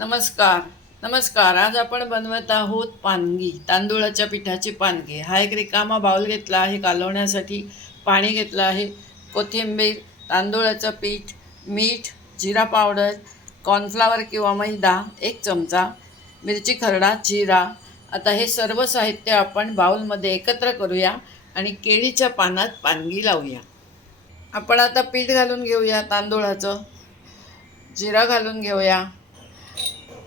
नमस्कार. नमस्कार. आज आपण बनवत आहोत पानगी तांदूळाच्या पिठाची पानगी. हा एक रिकामा बाऊल घेतला आहे कालवण्यासाठी पाणी घेतलं आहे. कोथिंबीर तांदूळाचं पीठ मीठ जिरा पावडर कॉर्नफ्लावर किंवा मैदा एक चमचा मिरची खरडा जिरा. आता हे सर्व साहित्य आपण बाऊलमध्ये एकत्र करूया आणि केळीच्या पानात पानगी लावूया. आपण आता पीठ घालून घेऊया तांदूळाचं. जिरा घालून घेऊया.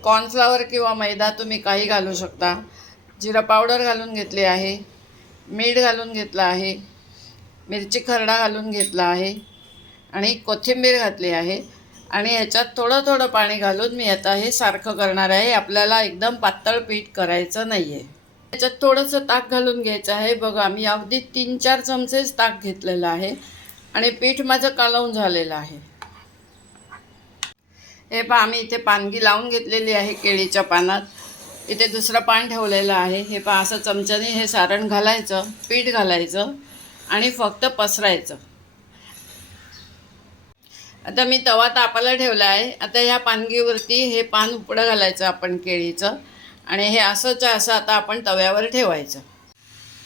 कॉर्नफ्लॉवर किंवा मैदा तुम्ही काही घालू शकता. जिरा पावडर घालून घेतली आहे मीठ घालून घेतलं आहे मिरची खरडा घालून घेतला आहे आणि कोथिंबीर घातली आहे. आणि ह्याच्यात थोडं थोडं पाणी घालून मी आता हे सारखं करणार आहे. आपल्याला एकदम पातळ पीठ करायचं नाही आहे त्याच्यात थोडंसं ताक घालून घ्यायचं आहे. बघा मी अगदी तीन चार चमचेच ताक घेतलेलं आहे आणि पीठ माझं कालवून झालेलं आहे. हे पहा आम्ही इथे पानगी लावून घेतलेली आहे केळीच्या पानात. इथे दुसरं पान ठेवलेलं आहे. हे पहा असं चमच्याने हे सारण घालायचं पीठ घालायचं आणि फक्त पसरायचं. आता मी तवा तापायला ठेवला आहे. आता ह्या पानगीवरती हे पान उपडं घालायचं आपण केळीचं आणि हे असंच असं आता आपण तव्यावर ठेवायचं.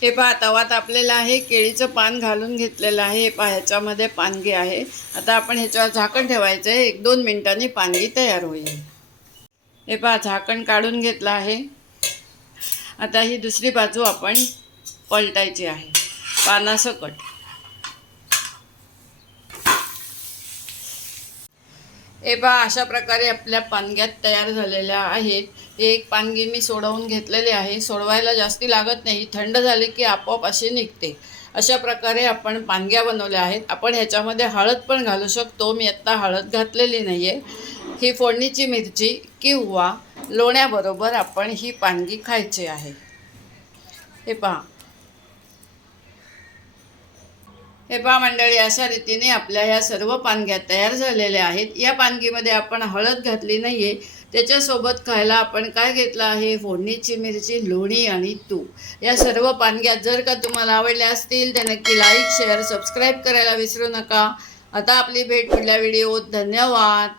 हे पहा तवा तापलेला आहे केळीचं पान घालून घेतलेलं आहे. हे पहा ह्याच्यामध्ये पानगी आहे. आता आपण ह्याच्यावर झाकण ठेवायचं आहे. एक दोन मिनटांनी पानगी तयार होईल. हे पहा झाकण काढून घेतलं आहे. आता ही दुसरी बाजू आपण पलटायची आहे. पानासकट. हे पहा अशा प्रकारे आपल्या पानग्यात तयार झालेल्या आहेत. एक पानगी मी सोडवून घेतलेली आहे. सोडवायला जास्ती लागत नाही. थंड झाले की आपोआप अशी निघते. अशा प्रकारे आपण पानग्या बनवल्या आहेत. आपण ह्याच्यामध्ये हळद पण घालू शकतो. मी आत्ता हळद घातलेली नाही आहे ही फोडणीची मिरची किंवा लोण्याबरोबर आपण ही पानगी खायची आहे. हे पहा. हे पहा मंडळी अशा रीतीने आपल्या ह्या सर्व पानग्या तयार झालेल्या आहेत. या पानगीमध्ये आपण हळद घातली नाही आहे त्याच्यासोबत खायला आपण काय घेतलं आहे? फोडणीची मिरची लोणी आणि तूप. या सर्व पानग्या जर का तुम्हाला आवडल्या असतील तर नक्की लाईक शेअर सबस्क्राईब करायला विसरू नका. आता आपली भेट पुढल्या व्हिडिओत धन्यवाद!